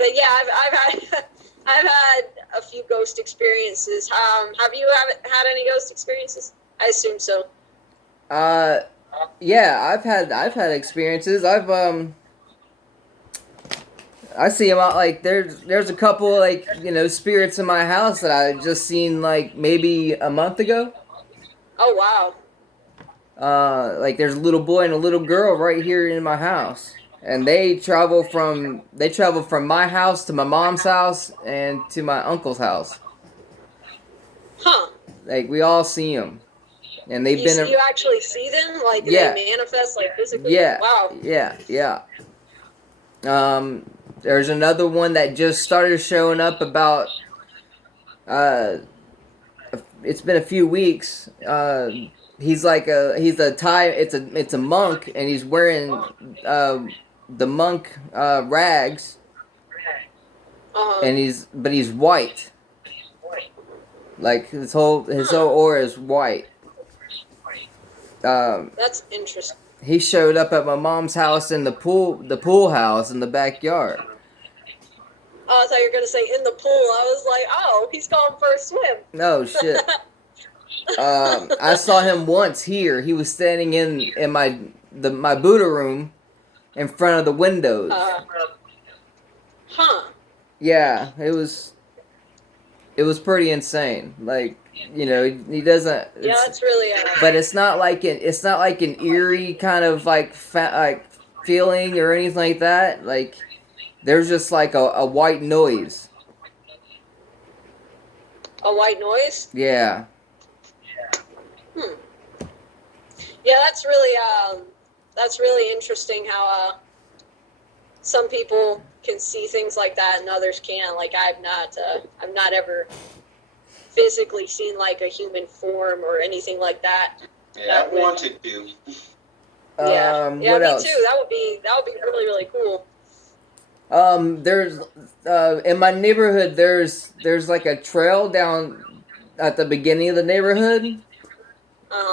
but yeah, I've had I've had a few ghost experiences. Have you had any ghost experiences? I assume so. Yeah, I've had experiences. I see them out like there's a couple like spirits in my house that I just seen like maybe a month ago. Oh wow. Like there's a little boy and a little girl right here in my house, and they travel from my house to my mom's house and to my uncle's house. Huh. Like we all see them, and they've been You actually see them? Like they yeah, manifest like physically? yeah, Wow. yeah. There's another one that just started showing up about. Uh, it's been a few weeks. It's a monk, and he's wearing the monk rags, Uh-huh. and he's white. Like his whole aura is white. That's interesting. He showed up at my mom's house in the pool house in the backyard. Oh, I thought you were gonna say in the pool. I was like, oh, he's going for a swim. No shit. I saw him once here. He was standing in my Buddha room, in front of the windows. Huh. Yeah, it was pretty insane. Like he doesn't. Yeah, that's really. But it's not like an eerie kind of like feeling or anything like that. Like there's just like a white noise. A white noise? Yeah. Yeah, that's really interesting how some people can see things like that and others can't. Like I've not ever physically seen like a human form or anything like that. Yeah, I wanted to. Yeah, what me else? too. That would be really, really cool. There's in my neighborhood there's like a trail down at the beginning of the neighborhood.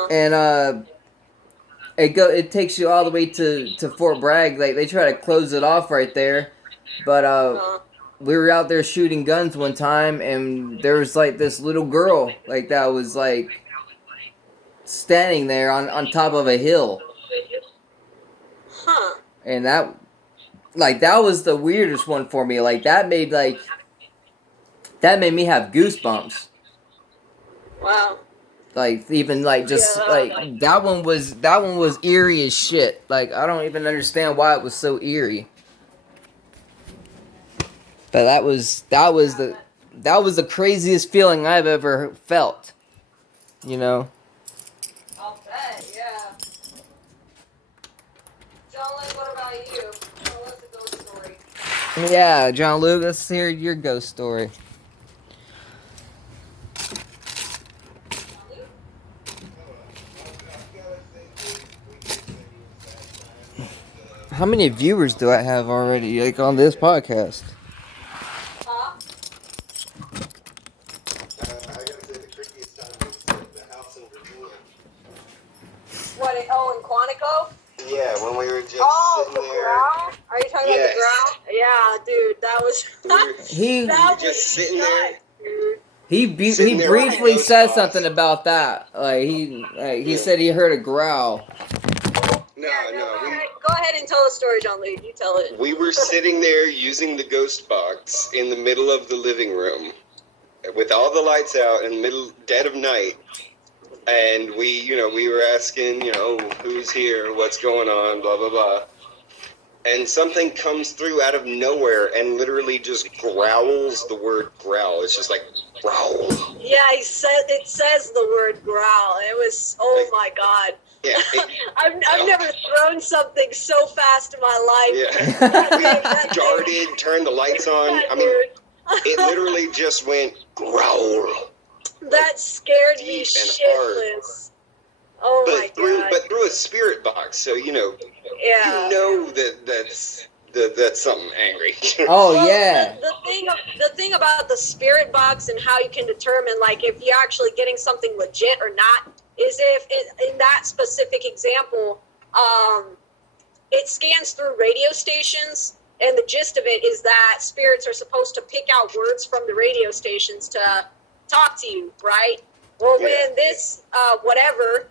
And it takes you all the way to Fort Bragg. Like they try to close it off right there, but we were out there shooting guns one time, and there was like this little girl like that was like standing there on top of a hill. Huh. And that was the weirdest one for me. Like that made me have goosebumps. Wow. Like even like just like that one was eerie as shit. Like I don't even understand why it was so eerie. But that was the craziest feeling I've ever felt. I'll bet, yeah. John Luke, what about you? What's the ghost story? Yeah, John Luke, let's hear your ghost story. How many viewers do I have already, like, on this podcast? Huh? I gotta say the creepiest time was the house in Virginia. In Quantico? Yeah, when we were just the sitting there. growl? Are you talking about the growl? Yeah, dude, that was... He that just sitting there. Dude. He Sitting there briefly with said those something about that. Like he said he heard a growl. No. Go ahead and tell the story, John Lee. You tell it. We were sitting there using the ghost box in the middle of the living room with all the lights out in the dead of night. And we were asking, who's here, what's going on, blah, blah, blah. And something comes through out of nowhere and literally just growls the word growl. It's just like, growl. Yeah, it says the word growl. It was, oh my God. Yeah. I've never thrown something so fast in my life. Yeah. We darted, turned the lights on. I mean, it literally just went growl. That scared me Deep and shitless. Oh my God. But through a spirit box, so Yeah. that's something angry. Oh Well, yeah. The thing about the spirit box and how you can determine like if you're actually getting something legit or not is if in that specific example, it scans through radio stations And the gist of it is that spirits are supposed to pick out words from the radio stations to talk to you, right? Well, when this whatever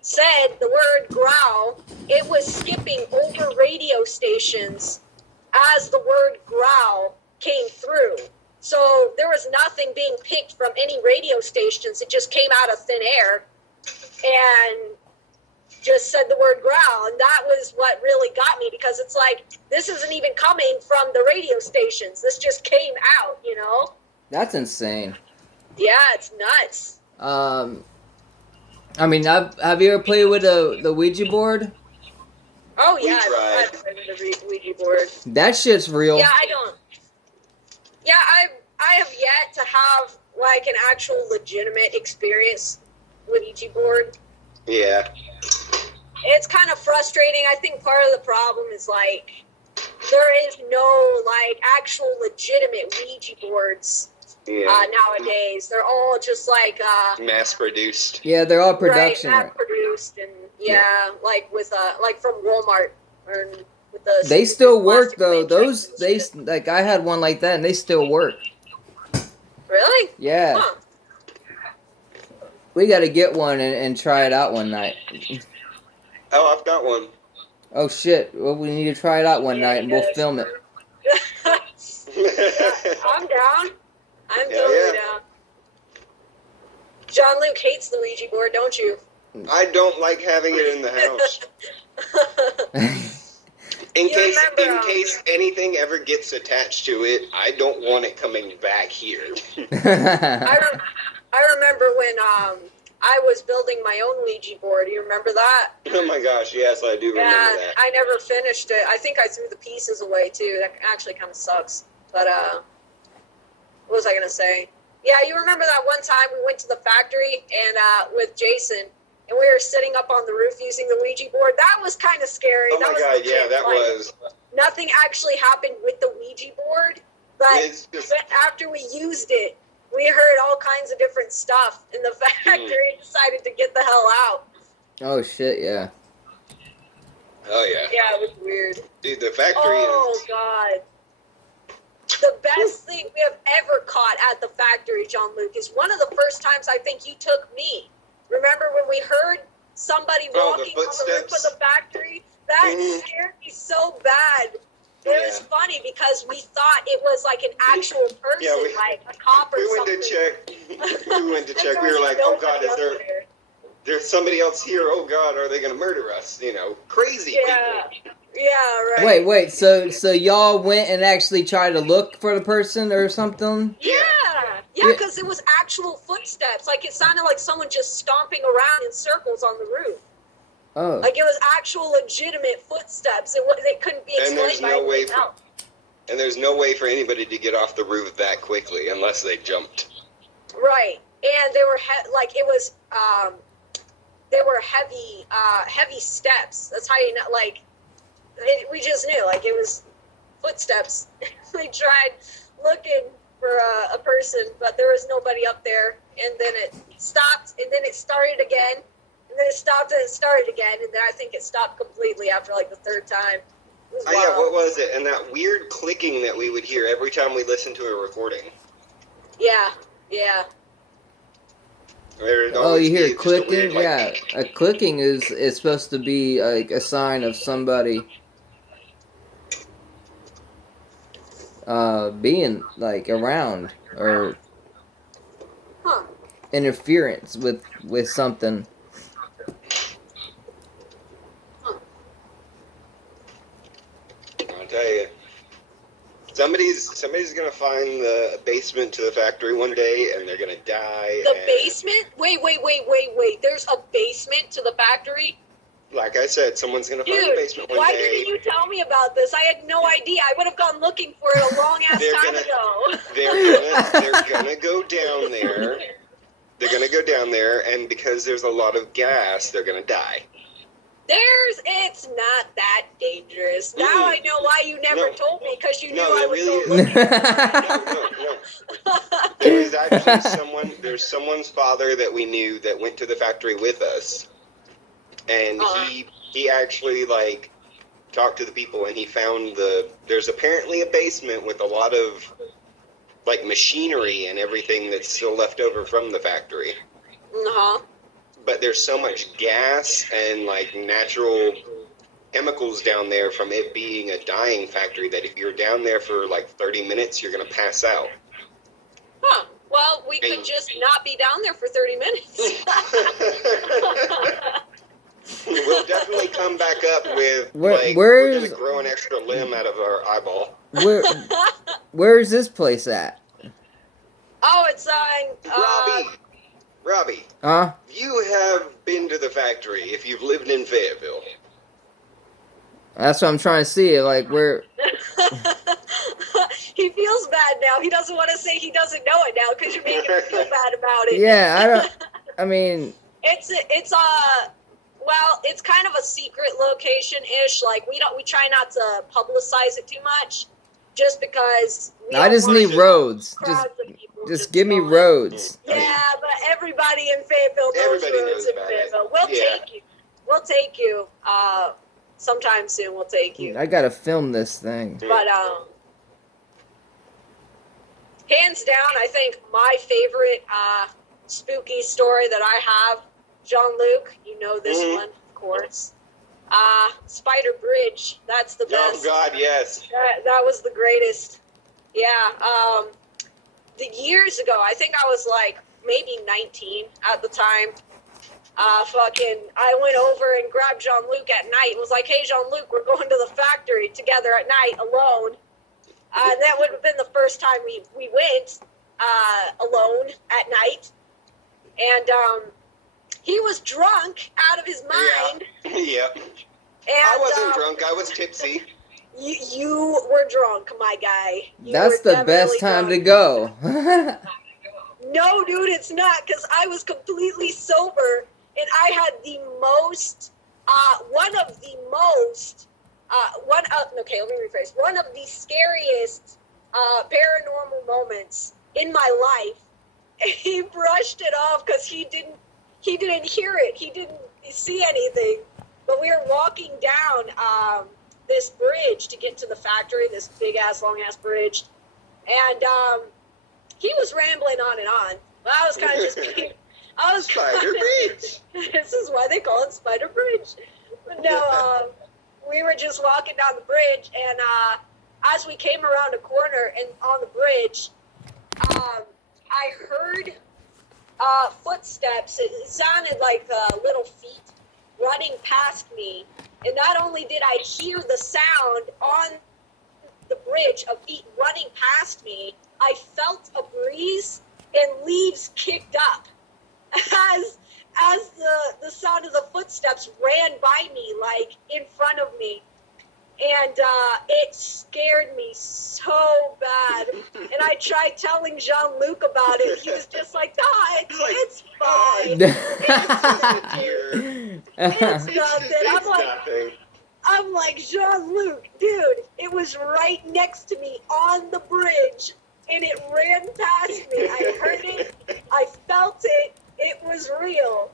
said the word growl, it was skipping over radio stations as the word growl came through. So there was nothing being picked from any radio stations. It just came out of thin air and just said the word growl. And that was what really got me, because it's like, this isn't even coming from the radio stations. This just came out, you know? That's insane. Yeah, it's nuts. I mean, have you ever played with the Ouija board? Oh, yeah, I've played with the Ouija board. That shit's real. Yeah, I don't. Yeah, I have yet to have, like, an actual legitimate experience with Ouija board. Yeah. It's kind of frustrating. I think part of the problem is, like, there is no, like, actual legitimate Ouija boards nowadays. They're all just, like... mass-produced. Yeah, they're all production. Right, mass-produced, and, like, with, like, from Walmart, or with the... They still work, though. Like, I had one like that, and they still work. Really? Yeah. Huh. We gotta get one and try it out one night. Oh, I've got one. Oh, shit. Well, we need to try it out one night, and we'll film it. I'm down. I'm totally down. John Luke hates the Ouija board, don't you? I don't like having it in the house. In case anything ever gets attached to it, I don't want it coming back here. I remember when I was building my own Ouija board. You remember that? Oh my gosh, yes, I do remember that. Yeah, I never finished it. I think I threw the pieces away too. That actually kind of sucks. But what was I gonna say? Yeah, you remember that one time we went to the factory and with Jason, and we were sitting up on the roof using the Ouija board. That was kind of scary. Oh my god, yeah, that was. Nothing actually happened with the Ouija board, but after we used it, we heard all kinds of different stuff in the factory and decided to get the hell out. Oh, shit, yeah. Oh, yeah. Yeah, it was weird. Dude, the factory Oh, God. The best thing we have ever caught at the factory, John Luke, is one of the first times I think you took me. Remember when we heard somebody walking on the roof of the factory? That scared me so bad. It was funny because we thought it was like an actual person, like a cop or something. We went to check. We were like, oh God, there's somebody else here. Oh God, are they going to murder us? You know, crazy people. Yeah, right. Wait, so y'all went and actually tried to look for the person or something? Yeah, because it was actual footsteps. Like, it sounded like someone just stomping around in circles on the roof. Oh. Like, it was actual legitimate footsteps. It couldn't be explained by anything else. And there's no way for anybody to get off the roof that quickly unless they jumped. Right. And they were, they were heavy steps. That's how you know, like, we just knew, like, it was footsteps. We tried looking for a person, but there was nobody up there. And then it stopped, and then it started again. And then it stopped and it started again, and then I think it stopped completely after, like, the third time. Oh, yeah, what was it? And that weird clicking that we would hear every time we listened to a recording. Yeah. Oh, you hear clicking? Weird, yeah, a clicking is supposed to be, like, a sign of somebody being, like, around, or interference with something. I'll tell you, somebody's gonna find the basement to the factory one day, and they're gonna die. The basement? Wait. There's a basement to the factory? Like I said, someone's gonna find the basement one day. Why didn't you tell me about this? I had no idea. I would have gone looking for it a long ass time ago. They're gonna go down there. They're gonna go down there, and because there's a lot of gas, they're gonna die. It's not that dangerous. Now I know why you never told me, because you knew I would really go No. There was actually there's someone's father that we knew that went to the factory with us. And he actually, like, talked to the people, and he found there's apparently a basement with a lot of like machinery and everything that's still left over from the factory. Uh-huh. But there's so much gas and like natural chemicals down there from it being a dying factory that if you're down there for like 30 minutes, you're going to pass out. Huh. Well, we could just not be down there for 30 minutes. We'll definitely come back up with, we're going to grow an extra limb out of our eyeball. Where is this place at? Oh, it's on... Robbie. Huh? You have been to the factory if you've lived in Fayetteville. That's what I'm trying to see. Like, where... He feels bad now. He doesn't want to say he doesn't know it now because you're making him feel bad about it. Yeah, I don't... I mean... Well, it's kind of a secret location-ish. Like, we try not to publicize it too much, just because I just need roads. Just give me roads. Yeah, but everybody in Fayetteville knows roads in Fayetteville. We'll take you. Sometime soon we'll take you. I gotta film this thing. But hands down, I think my favorite spooky story that I have, Jean-Luc, you know this one, of course. Spider Bridge, that's the best. Oh God, yes. That was the greatest. Yeah. The years ago, I think I was like maybe 19 at the time. I went over and grabbed Jean-Luc at night and was like, "Hey, Jean-Luc, we're going to the factory together at night alone." That would have been the first time we went alone at night. And he was drunk out of his mind. Yeah. And, I wasn't drunk. I was tipsy. You were drunk, my guy. That's the best time to go. No, dude, it's not, because I was completely sober, and I had the most, one of the scariest paranormal moments in my life. He brushed it off because he didn't hear it. He didn't see anything. But we were walking down this bridge to get to the factory, this big-ass, long-ass bridge. And he was rambling on and on. I was kind of just being... Spider Bridge! This is why they call it Spider Bridge. But no, we were just walking down the bridge, and as we came around a corner and on the bridge, I heard footsteps. It sounded like little feet running past me. And not only did I hear the sound on the bridge of feet running past me, I felt a breeze and leaves kicked up as the sound of the footsteps ran by me, like in front of me. And it scared me so bad. And I tried telling Jean-Luc about it. He was just like, it's fine. It's nothing. I'm like, Jean-Luc, dude, it was right next to me on the bridge. And it ran past me. I heard it. I felt it. It was real.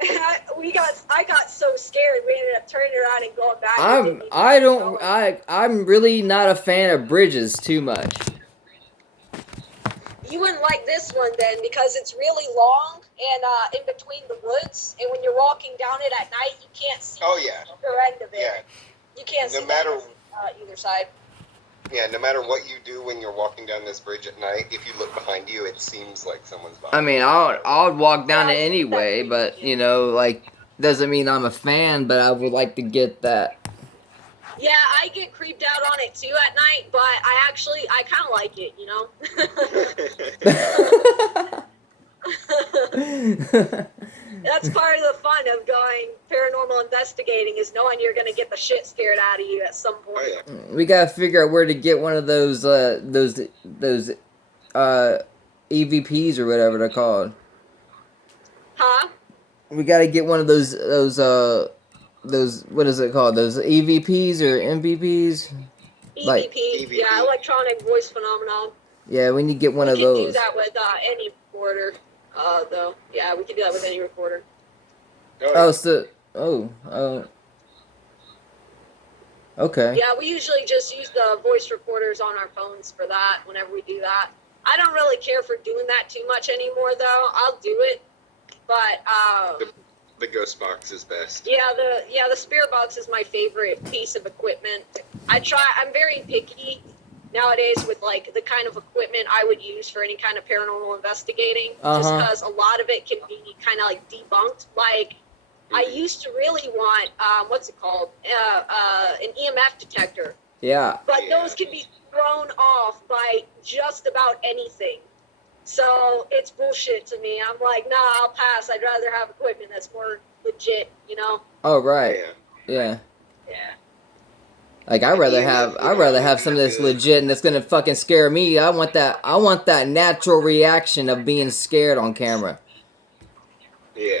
I got so scared. We ended up turning around and going back. I'm really not a fan of bridges too much. You wouldn't like this one then because it's really long and in between the woods. And when you're walking down it at night, you can't see the end of it. Yeah. You can't see either side. Yeah, no matter what you do when you're walking down this bridge at night, if you look behind you, it seems like someone's behind I mean, I'll walk down it anyway, but, you know, like, doesn't mean I'm a fan, but I would like to get that. Yeah, I get creeped out on it too at night, but I kind of like it, you know? That's part of the fun of going paranormal investigating is knowing you're going to get the shit scared out of you at some point. Oh, yeah. We gotta figure out where to get one of those EVPs or whatever they're called. Huh? We gotta get one of those what is it called? Those EVPs or MVPs? EVP, yeah, electronic voice phenomenon. Yeah, we need to get one of those. We can do that with any recorder, though. Yeah, we can do that with any recorder. Okay. Yeah, we usually just use the voice recorders on our phones for that whenever we do that. I don't really care for doing that too much anymore, though. I'll do it, but the ghost box is best. yeah, the spirit box is my favorite piece of equipment. I'm very picky nowadays with like the kind of equipment I would use for any kind of paranormal investigating, just because a lot of it can be kind of like debunked. Like I used to really want what's it called, an EMF detector. Yeah. But those can be thrown off by just about anything. So it's bullshit to me. I'm like, nah, I'll pass. I'd rather have equipment that's more legit, you know? Oh, right. Yeah. Yeah. Like I'd rather have something that's legit and that's gonna fucking scare me. I want that natural reaction of being scared on camera. Yeah.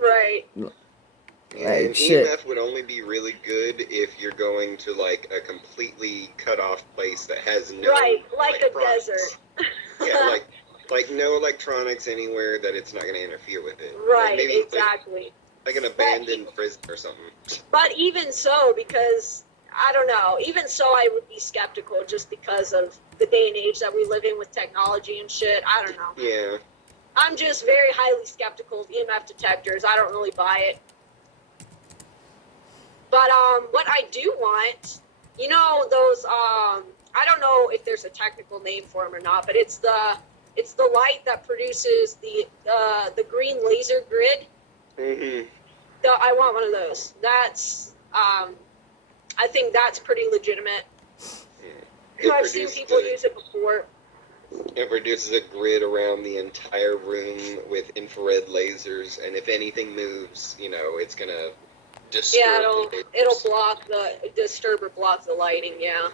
Right. Yeah, Like, and shit. EMF would only be really good if you're going to like a completely cut off place that has no like a desert. Yeah, like no electronics anywhere that it's not going to interfere with it. Right, like maybe, exactly. Like an abandoned prison or something. But even so, because I don't know, even so, I would be skeptical just because of the day and age that we live in with technology and shit. I don't know. Yeah. I'm just very highly skeptical of EMF detectors. I don't really buy it. But what I do want, you know, those I don't know if there's a technical name for them or not, but it's the light that produces the green laser grid. Mhm. I want one of those. That's I think that's pretty legitimate. Yeah. I've seen people use it before. It produces a grid around the entire room with infrared lasers, and if anything moves, you know, it's gonna disturb. Yeah, it'll disturb or block the lighting. Yeah.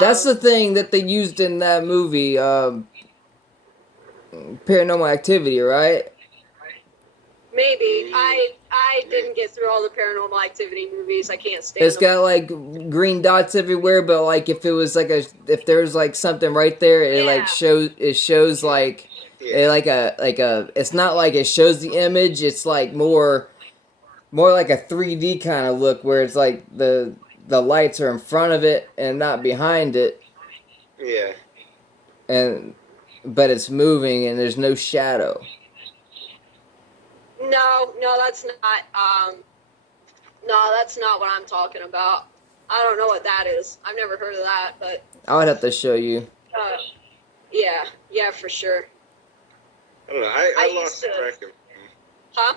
That's the thing that they used in that movie, Paranormal Activity, right? Maybe. I didn't get through all the Paranormal Activity movies. I can't stand It's them. got like green dots everywhere, but like if it was like if there's like something right there, it shows like it's not like it shows the image. It's like more like a 3D kind of look where it's like the lights are in front of it and not behind it. Yeah. But it's moving and there's no shadow. No, that's not. No, that's not what I'm talking about. I don't know what that is. I've never heard of that, but I would have to show you. Yeah, for sure. I don't know. I lost track of. Huh?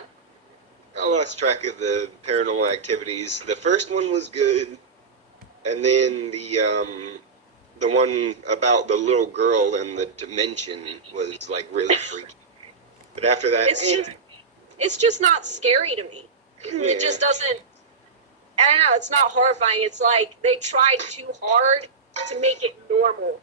I lost track of the Paranormal Activities. The first one was good, and then the one about the little girl and the dimension was like really freaky. But after that, it's just not scary to me. Yeah. It just doesn't. I don't know. It's not horrifying. It's like they tried too hard to make it normal.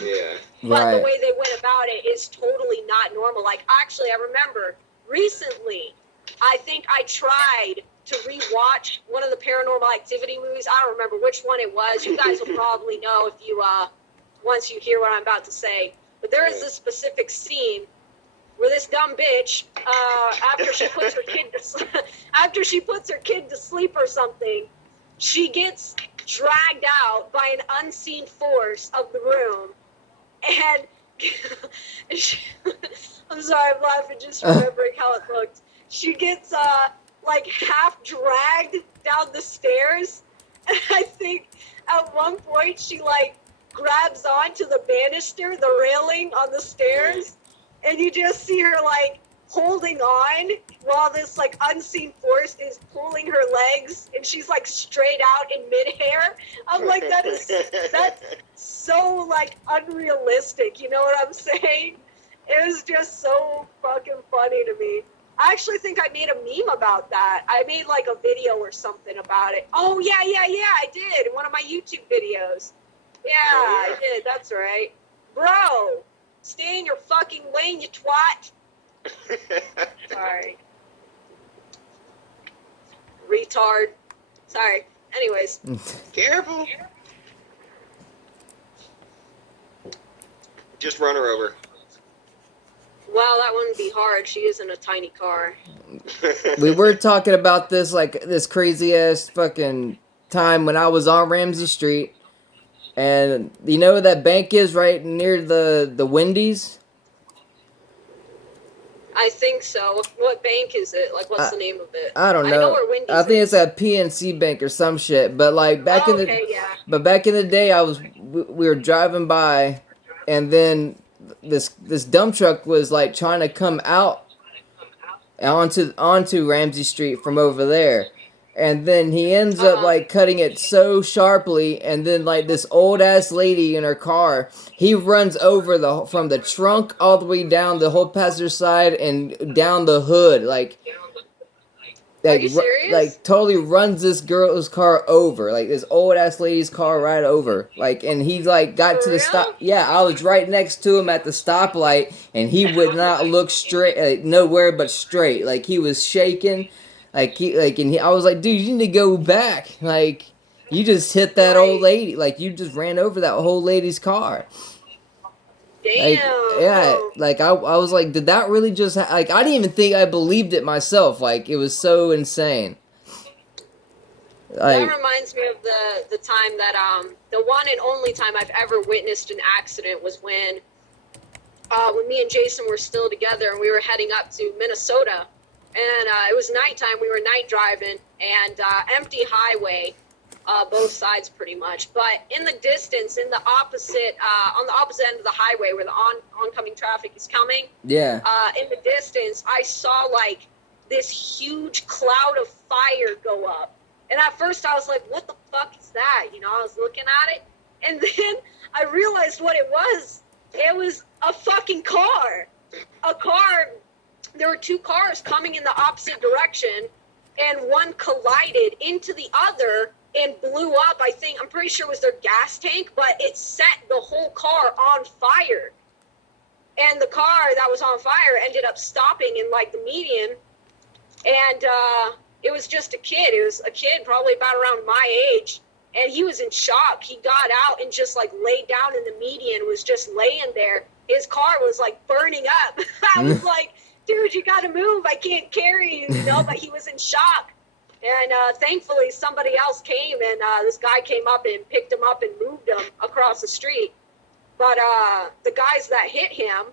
Yeah. But the way they went about it is totally not normal. Like, actually, I remember recently, I think I tried to rewatch one of the Paranormal Activity movies. I don't remember which one it was. You guys will probably know if you once you hear what I'm about to say. But there is this specific scene where this dumb bitch, after she puts her kid to sleep or something, she gets dragged out by an unseen force of the room, and I'm sorry, I'm laughing just remembering how it looked. She gets like half dragged down the stairs, and I think at one point she like grabs onto the banister, the railing on the stairs, and you just see her like holding on while this like unseen force is pulling her legs, and she's like straight out in midair. I'm like, that's so like unrealistic. You know what I'm saying? It was just so fucking funny to me. I actually think I made a meme about that. I made like a video or something about it. Oh yeah, I did in one of my YouTube videos. Yeah, I did. That's right, bro. Stay in your fucking lane, you twat. Sorry. Retard. Sorry. Anyways. Careful. Just run her over. Wow, that wouldn't be hard. She is in a tiny car. We were talking about this, like, this crazy ass fucking time when I was on Ramsey Street, and you know where that bank is right near the Wendy's? I think so. What bank is it? Like, what's the name of it? I don't know. I know where Wendy's I think is. it's at PNC Bank or some shit. But like back in the back in the day, we were driving by, and then this dump truck was like trying to come out onto Ramsey Street from over there. And then he ends up like cutting it so sharply, and then like this old ass lady in her car, he runs over from the trunk all the way down the whole passenger side and down the hood, like Are you serious? like totally runs this girl's car over, like this old ass lady's car right over, like, and he like got For to the real? stop. Yeah, I was right next to him at the stoplight, and he would not look straight, nowhere but straight, like he was shaking. I was like, dude, you need to go back. Like, you just hit that old lady. Like, you just ran over that whole lady's car. Damn. Like I was like, did that really just like? I didn't even think I believed it myself. Like, it was so insane. That reminds me of the time that the one and only time I've ever witnessed an accident was when me and Jason were still together and we were heading up to Minnesota. And it was nighttime. We were night driving, and empty highway, both sides pretty much. But in the distance, on the opposite end of the highway where the oncoming traffic is coming, yeah. In the distance, I saw like this huge cloud of fire go up. And at first I was like, what the fuck is that? You know, I was looking at it, and then I realized what it was. It was a fucking car. A car. There were two cars coming in the opposite direction, and one collided into the other and blew up. I'm pretty sure it was their gas tank, but it set the whole car on fire. And the car that was on fire ended up stopping in like the median, and it was just a kid. It was a kid probably about around my age, and he was in shock. He got out and just like laid down in the median, was just laying there. His car was like burning up. I was like, dude, you gotta move. I can't carry you, you know, but he was in shock. And thankfully somebody else came, and this guy came up and picked him up and moved him across the street. But the guys that hit him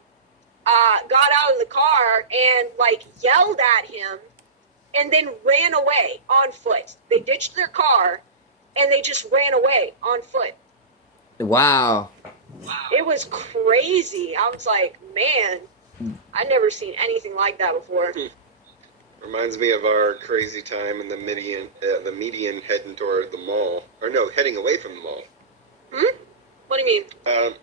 got out of the car and like yelled at him and then ran away on foot. They ditched their car and they just ran away on foot. Wow. It was crazy. I was like, man, I'd never seen anything like that before. Reminds me of our crazy time in the median heading toward the mall. Or no, heading away from the mall. What do you mean?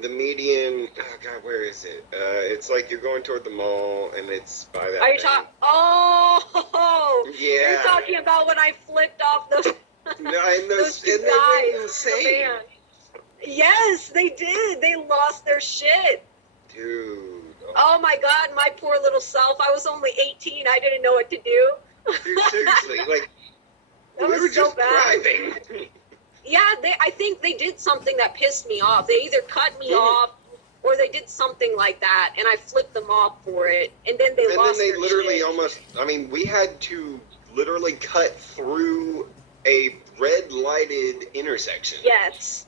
The median, oh god, where is it? It's like you're going toward the mall, and it's by that. Are you talking? Oh, yeah. You're talking about when I flipped off those. No, and those two and they guys. went insane. Yes, they did. They lost their shit. Dude. Oh my god, my poor little self. I was only 18. I didn't know what to do. Dude, seriously, like that we was were so just bad. driving. Yeah, I think they did something that pissed me off. They either cut me off or they did something like that, and I flipped them off for it. And then they lost their literally shit. almost, I mean, we had to literally cut through a red lighted intersection. Yes,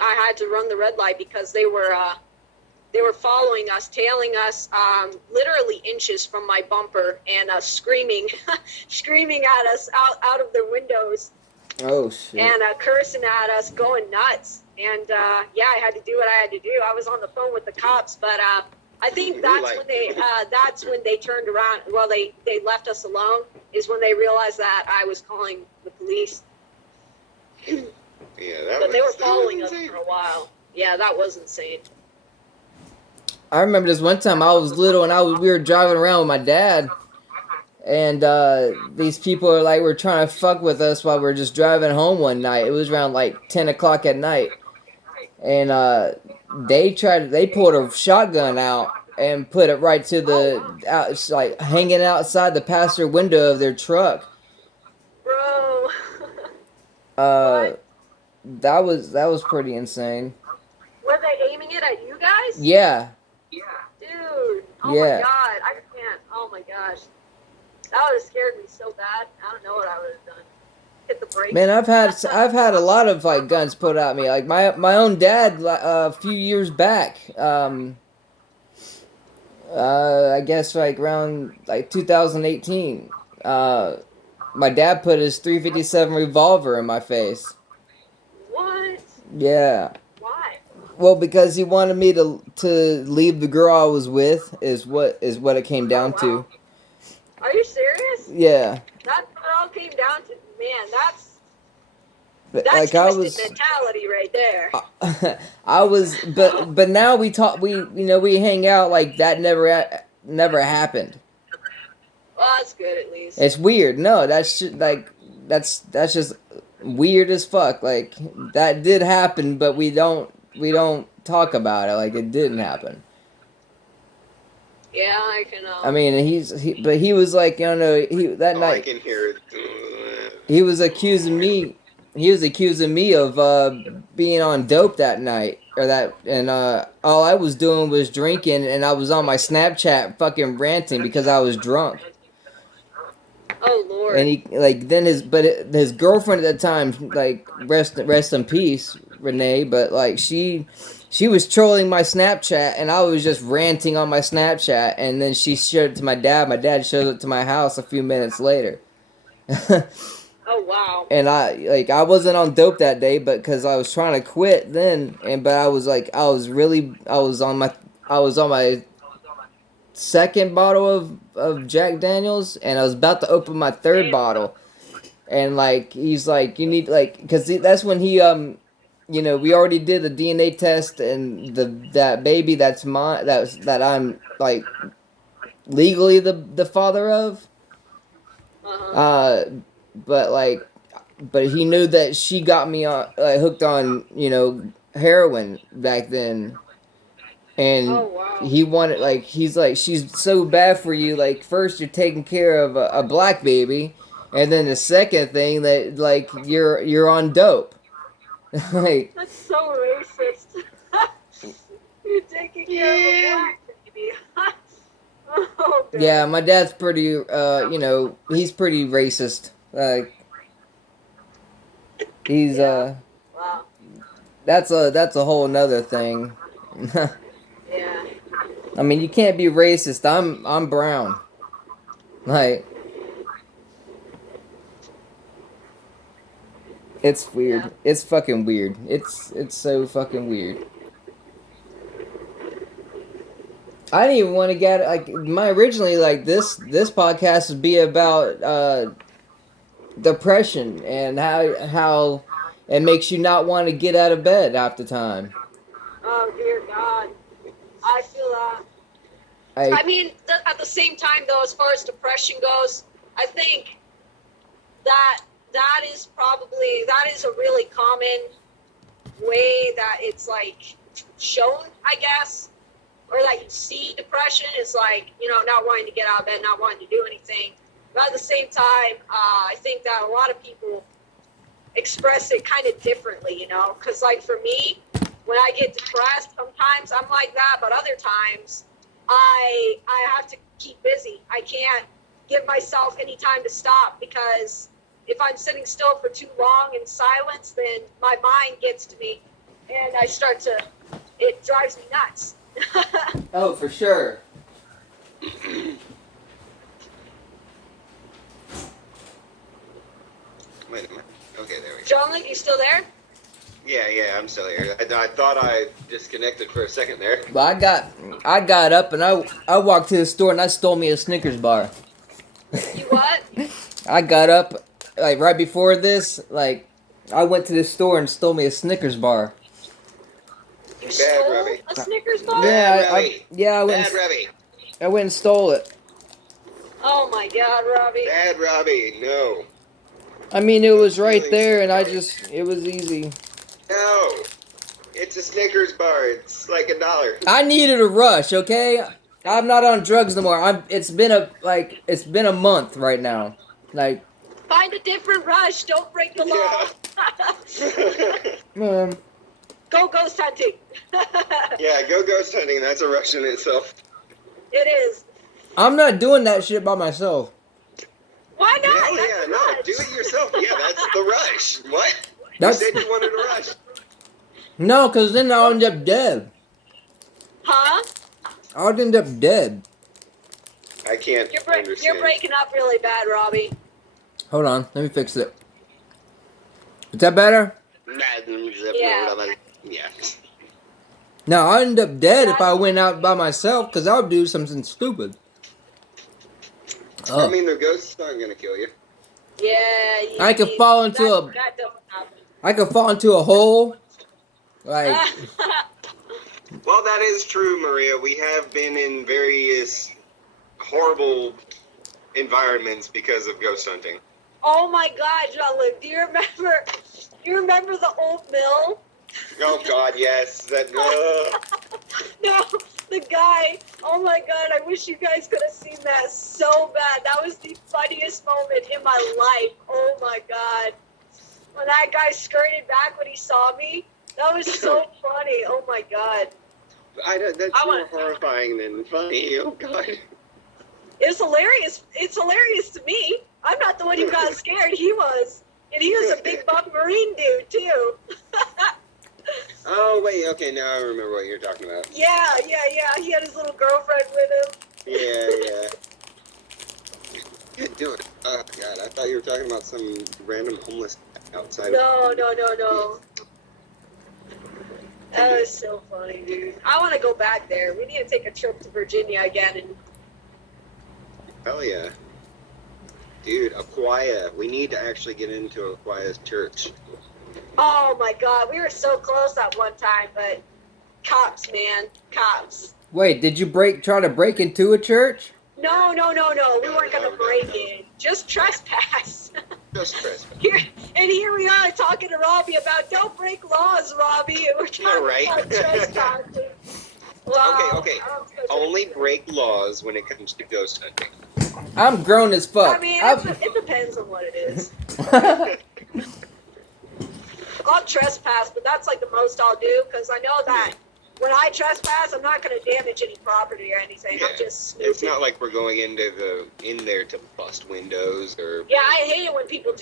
I had to run the red light because they were following us, tailing us, literally inches from my bumper, and screaming at us out of their windows. Oh shit! And cursing at us, going nuts. And yeah, I had to do what I had to do. I was on the phone with the cops, but I think that's when they turned around. Well, they left us alone. Is when they realized that I was calling the police. Yeah, but they were following us for a while. Yeah, that was insane. I remember this one time I was little and we were driving around with my dad, and these people were trying to fuck with us while we were just driving home one night. It was around like 10 o'clock at night, and they pulled a shotgun out and put it right to the hanging outside the passenger window of their truck. Bro. That was pretty insane. Were they aiming it at you guys? Yeah. Dude. Oh my god. I can't. Oh my gosh. That would have scared me so bad. I don't know what I would have done. hit the brakes. Man, I've had a lot of like guns put at me. Like my own dad a few years back. I guess like around like 2018. My dad put his 357 revolver in my face. What? Yeah. Why? Well, because he wanted me to leave the girl I was with is what it came down to. Are you serious? Yeah. That's what it all came down to. Man, that's like twisted mentality right there. I was, but now we talk. We hang out like that. Never happened. Well, that's good at least. It's weird. No, that's just, like that's just weird as fuck. Like that did happen, but we don't talk about it like it didn't happen. Yeah, I can. I mean, he was like, that night. I can hear it. He was accusing me. He was accusing me of being on dope that night, and all I was doing was drinking, and I was on my Snapchat fucking ranting because I was drunk. Oh Lord! And he his girlfriend at the time, like rest in peace, Renee. But like she was trolling my Snapchat, and I was just ranting on my Snapchat, and then she showed it to my dad. My dad showed it to my house a few minutes later. Oh wow! And I wasn't on dope that day, but because I was trying to quit then, but I was on my second bottle of Jack Daniels, and I was about to open my third bottle, and like he's like, you need because that's when he we already did the DNA test, and that baby that's mine that I'm like legally the father of. But he knew that she got me hooked on heroin back then, and he wanted he's like, she's so bad for you. Like first you're taking care of a black baby, and then the second thing that you're on dope. Like that's so racist. You're taking care of a black baby. Oh, yeah, my dad's pretty, he's pretty racist. Like, he's, wow. That's a whole nother thing. Yeah. I mean, you can't be racist. I'm brown. Like, it's weird. Yeah. It's fucking weird. It's so fucking weird. I didn't even want to get originally this podcast would be about depression and how it makes you not want to get out of bed half the time. Oh dear God, I feel that. I mean, at the same time though, as far as depression goes, I think that is a really common way that it's like shown, I guess. Or that you see depression is not wanting to get out of bed, not wanting to do anything. But at the same time, I think that a lot of people express it kind of differently, Because for me, when I get depressed, sometimes I'm like that, but other times I have to keep busy. I can't give myself any time to stop, because if I'm sitting still for too long in silence, then my mind gets to me and it drives me nuts. Oh, for sure. Wait a minute. Okay, there we go. John, you still there? Yeah, I'm still here. I thought I disconnected for a second there. But I got up and I walked to the store and I stole me a Snickers bar. You what? I got up right before this. I went to the store and stole me a Snickers bar. You stole a Snickers bar? Yeah, I went and stole it. Oh my God, Robbie. Bad Robbie, no. I mean, it was right there, and it was easy. No, it's a Snickers bar. It's like $1. I needed a rush, okay? I'm not on drugs no more. It's been a month right now. Find a different rush. Don't break the law. Go ghost hunting. Yeah, go ghost hunting. That's a rush in itself. It is. I'm not doing that shit by myself. What? Why not? Hell That's yeah, the no, rush. do it yourself. Yeah, that's the rush. What? That's You said you wanted a rush. no, because then I'll end up dead. Huh? I'll end up dead. I can't understand. You're breaking up really bad, Robbie. Hold on, let me fix it. Is that better? Yeah. Yeah. No, I'll end up dead if I went out by myself because I'll do something stupid. I Oh, mean, the ghosts aren't gonna kill you. Yeah. I could fall into a. That doesn't happen. I could fall into a hole. Like, Well, that is true, Maria. We have been in various horrible environments because of ghost hunting. Oh my God, Jean-Luc, do you remember the old mill? Oh God, yes. That. No, the guy. Oh my God, I wish you guys could have seen that so bad. That was the funniest moment in my life. Oh my God. When that guy skirted back when he saw me, that was so funny. Oh my God. That's more horrifying than funny. Oh God. It's hilarious. It's hilarious to me. I'm not the one who got scared. He was. And he was a big buff Marine dude, too. Oh wait, okay, now I remember what you're talking about. Yeah. He had his little girlfriend with him. Yeah. Do it. Oh God, I thought you were talking about some random homeless outside. No. That was so funny, dude. I want to go back there. We need to take a trip to Virginia again. And Hell yeah. Dude, Aquia. We need to actually get into Aquia's church. oh my God, we were so close that one time, but cops, man, cops. wait, did you try to break into a church? No. We weren't gonna break in. Just trespass. Just trespass. Here we are talking to Robbie about don't break laws, Robbie. And we're talking right. about trespassing. Wow. Okay. I'm such a- Only break laws when it comes to ghost hunting. I'm grown as fuck. I mean, it depends on what it is. I'll trespass, but that's like the most I'll do because I know that when I trespass, I'm not going to damage any property or anything. Yeah. I'm just snooping. It's not like we're going in there to bust windows or. Yeah, I hate it when people